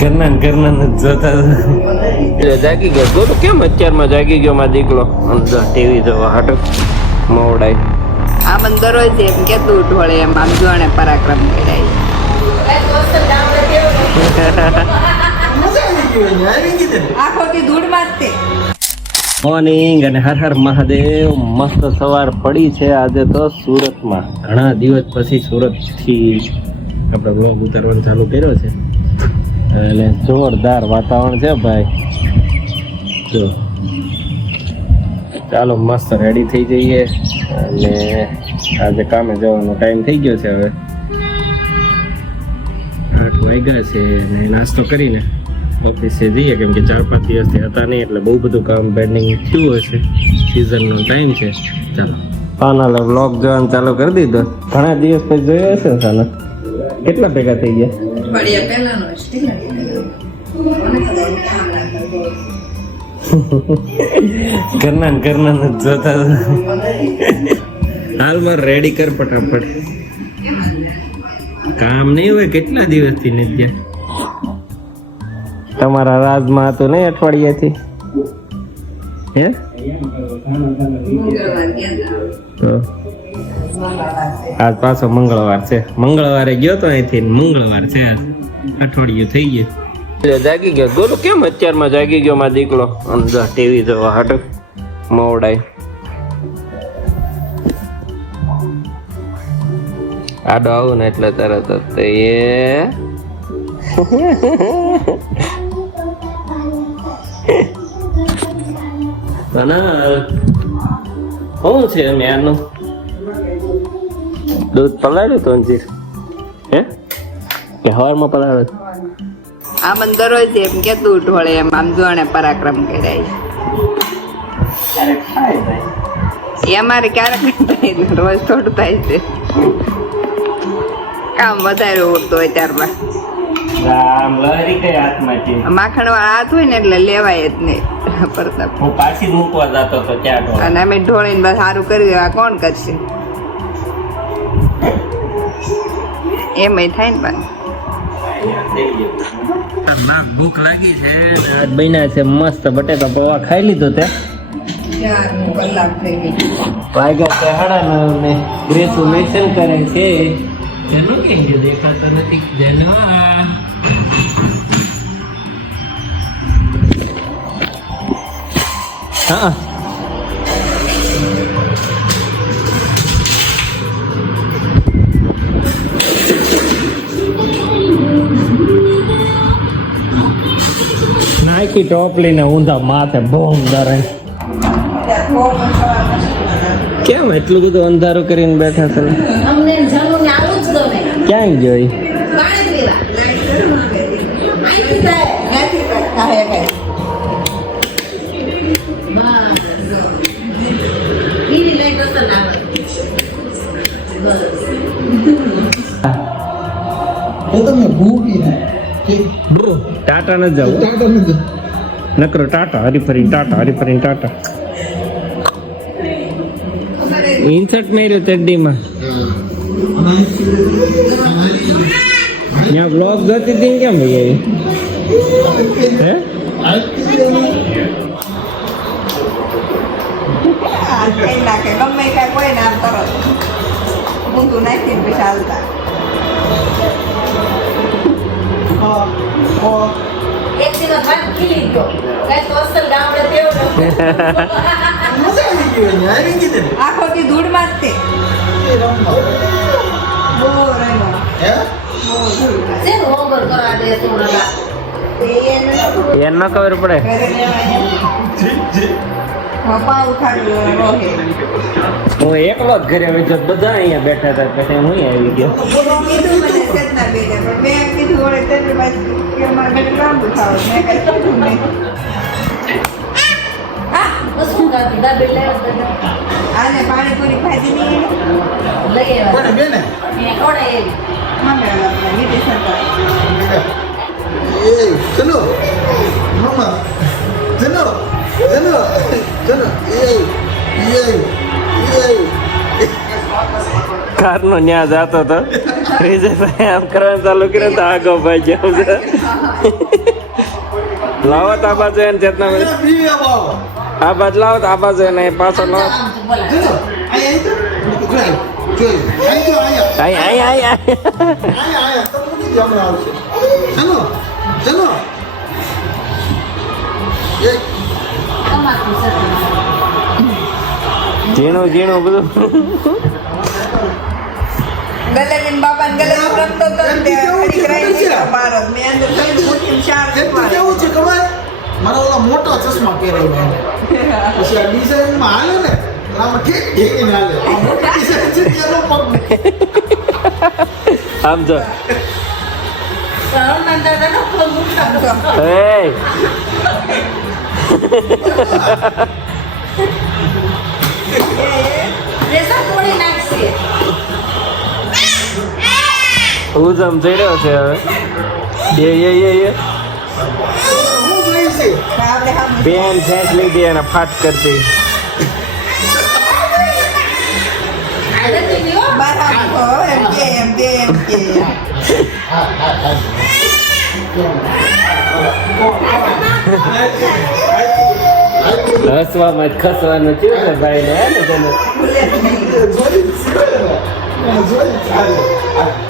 ઘરના જોતા જાગી ગયો બોલો કેમ અત્યારમાં જાગી ગયો માં દીકલો અંદર ટીવી જોવા હાટો મોવડાય આ મંદિર હોય છે એમ કેતું ઉઠવળે એમ આમ જોણે પરાક્રમ કરાય આખો દી ધૂળમાં જ તે મોર્નિંગ અને હર હર મહાદેવ મસ્ત સવાર પડી છે આજે તો સુરતમાં ઘણા દિવસ પછી સુરતથી આપણે બ્લોગ ઉતારવાનું ચાલુ કર્યો છે અને જોરદાર વાતાવરણ છે ભાઈ જો ચાલો મસ્ત રેડી થઈ જઈએ અને આજે કામે જવાનો ટાઈમ થઈ ગયો છે હવે 8 વાગ્યા છે અને નાસ્તો કરીને ઓફિસે જઈએ કેમ કે 4-5 દિવસથી હતા નહીં એટલે બહુ બધું કામ પેન્ડિંગ થયું હશે સિઝનનો ટાઈમ છે ચાલો ફાઇનલ વ્લોગ જોવાનું ચાલુ કરી દીધો ઘણા દિવસ પછી જોયો હશે ને સાને કેટલા ભેગા થઈ ગયા બળિયા પહેલાનો ઘરના જોતા હાલમાં રેડી કર ફટાફટ કામ નહીં હોય કેટલા દિવસથી નથી ગયા તમારા રાજમાં હતું નહીં અઠવાડિયાથી હે આજ પાછો મંગળવાર છે મંગળવારે ગયો તો અહીંથી મંગળવાર છે આજ અઠવાડિયું થઈ ગયું જાગી ગયો બોલો કેમ અત્યારમાં જાગી ગયો માં દીકલો અંદર ટીવી જોવા હાટો મોવડાય આડો આવું ને એટલે તરત જ એ શું છે યારનું દૂધ પલાળ્યું તો અંજીર હે કે હવારમાં પલાળ્યું આ મંદિર હોય છે એમ કેતું ઉઠવળે એમ આમ જોણે પરાક્રમ કરાય એ અમારે ક્યારેક થાય રોજ થોડું થાય છે કામ વધારે ઉડતું હોય ત્યારમાં માખણ વાળા હાથ હોય ને એટલે લેવાય જ નહીં પ્રતાપ હું પાછી મૂકવા જતો તો ત્યાં અને અમે ઢોળીને બસ સારું કરી આ કોણ કરશે એમ થાય ને પણ ભૂખ લાગી છે બન્યા છે મસ્ત બટેટા પૌવા ખાઈ લીધો તે કલાક થઈ ગઈ વાગ્યા છે 9:30 ને ગ્રેસુ મેન્શન કરે છે એનું કેમ કે દેખાતો નથી જેનો હા નાખી ટોપલીને ઊંધા માથે બોમ દરે કેમ એટલું બધું અંધારું કરીને બેઠા છે ક્યાં જોઈ ટાટા ન જાવ નકરો ટાટા હરીફરી ટાટા ઇન્સર્ટ માર્યો ચડ્ડીમાં ત્યાં બ્લોગ જોતી હતી કેમ ભાઈ હે નાખે ગમે કાંઈ કોઈ નામ કરો ઊંધું નાખીને પછી હાલતા એક દિવસ વાત ખીલી ગયો કઈ તો અસલ ગામડે તેવો આખો દી ધૂળમાં જ તે એને ન ખબર પડે હું એકલો જ ઘરે આવી બધા અહીંયા બેઠા હતા પછી હું આવી ગયો પાણીપુરી ભાજી નહીં કારનો ન્યા જાતો હતો વિજયભાઈ આમ કરવાનું ચાલુ કર્યું તો આગો ભાઈ જેવું છે લાવો તો આ બાજુ એને ચેતના આ બાજુ લાવો તો આ બાજુ એને પાછો લાવો આઈ ઝીણું ઝીણું બધું ગલે ને બાપા ને ગલે રમતો તો તે ખડી કરાઈ મારો મેં અંદર જોઈ મૂકી ચાર કેવું છે ખબર મારા ઓલા મોટા ચશ્મા પહેરાવ્યા પછી આ ડિઝાઇન માં હાલે ને આમાં ઠીક ઠીક ને હાલે આ મોટા ડિઝાઇન છે એનો પગ આમ જો ઉજમ ચડ્યો છે હવે બેન ખેંચ લીધી અને ફાટ કરતી હસવામાં ખસવાનું થયું છે ભાઈ ને તને જોઈ